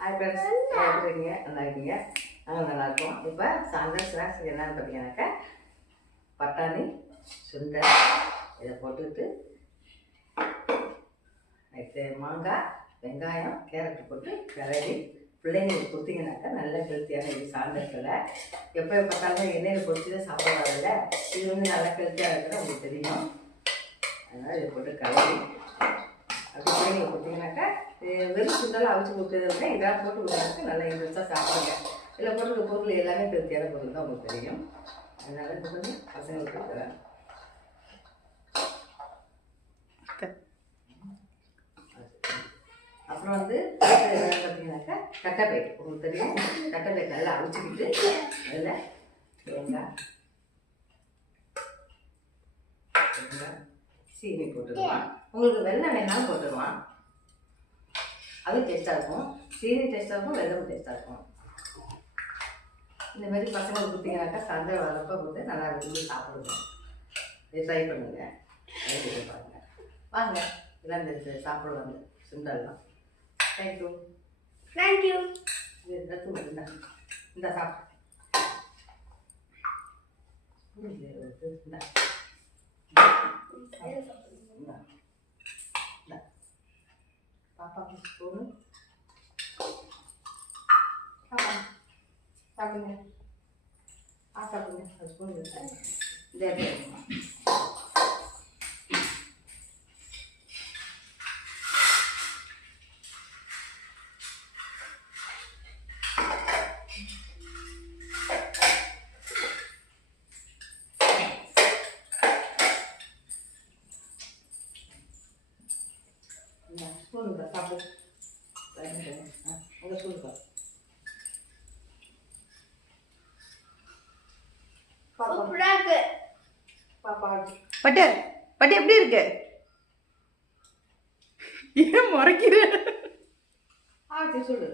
Hi friends, எப்படி இருக்கீங்க? நல்லா இருக்கீங்க? நாங்கள் நல்லாயிருக்கோம். இப்போ சாயந்தரம் ஸ்நாக்ஸ் என்னென்னு பார்த்தீங்கன்னாக்கா பட்டாணி சுண்டல் இதை போட்டுக்கிட்டு நெக்ஸ்ட்டு மாங்காய் வெங்காயம் கேரட்டு போட்டு கிளறி பிள்ளைங்களுக்கு கொடுத்தீங்கன்னாக்கா நல்ல ஹெல்த்தியான இது சாயந்தரத்தில். எப்போ பார்த்தாலும் எண்ணெயில் பொறிச்சு தான் சாப்பிட்றாங்கல்ல, இது வந்து நல்லா ஹெல்த்தியாக இருக்கிறது உங்களுக்கு தெரியும். அதனால் இதை போட்டு கிளறி அப்படி பிள்ளைங்களுக்கு கொடுத்தீங்கன்னாக்கா வெறும் சுண்டெல்லாம் அவிச்சு கொடுத்ததுன்னா இதெல்லாம் போட்டு கொடுத்தாக்க நல்லா இன்ட்ரெஸ்ட்டாக சாப்பிடுங்க. இதில் போட்டுருக்க பொருள் எல்லாமே ஹெல்த்தியான பொருள் தான் உங்களுக்கு தெரியும். அதனால இது பண்ணி பசங்களுக்கு தரேன். அப்புறம் வந்து பார்த்தீங்கன்னாக்கா தட்டைப்பை உங்களுக்கு தெரியும். தட்டைப்பை நல்லா அவிச்சுக்கிட்டு அதில் தேங்காய் சீனி போட்டுருவான். உங்களுக்கு வெள்ளம் வேணாலும் போட்டுருவான், அது டேஸ்ட்டாக இருக்கும். சீனி டேஸ்ட்டாக இருக்கும், வெள்ளமும் டேஸ்ட்டாக இருக்கும். இந்த மாதிரி பசங்களுக்கு கொடுத்தீங்கன்னாக்கா சந்தை வரப்போ போட்டு நல்லா விரும்பி சாப்பிடுங்க. இதை ட்ரை பண்ணுங்க, ட்ரை பாருங்கள். வாங்க எல்லாம் இந்த சாப்பிடுவாங்க சுண்டல்லாம். Thank you thank you. இந்த சாப்பிட்டு பாப்பாக்கு ஸ்பூனு சாப்பிடுங்க. சாப்பிடுங்க ஸ்பூன் இதே ஸ்பூன் சாப்பிடு. உங்கள் ஸ்பூன் பாப்பா பட்டு பட்டு எப்படி இருக்கு? ஏன் முறைக்கிற? சொல்லு.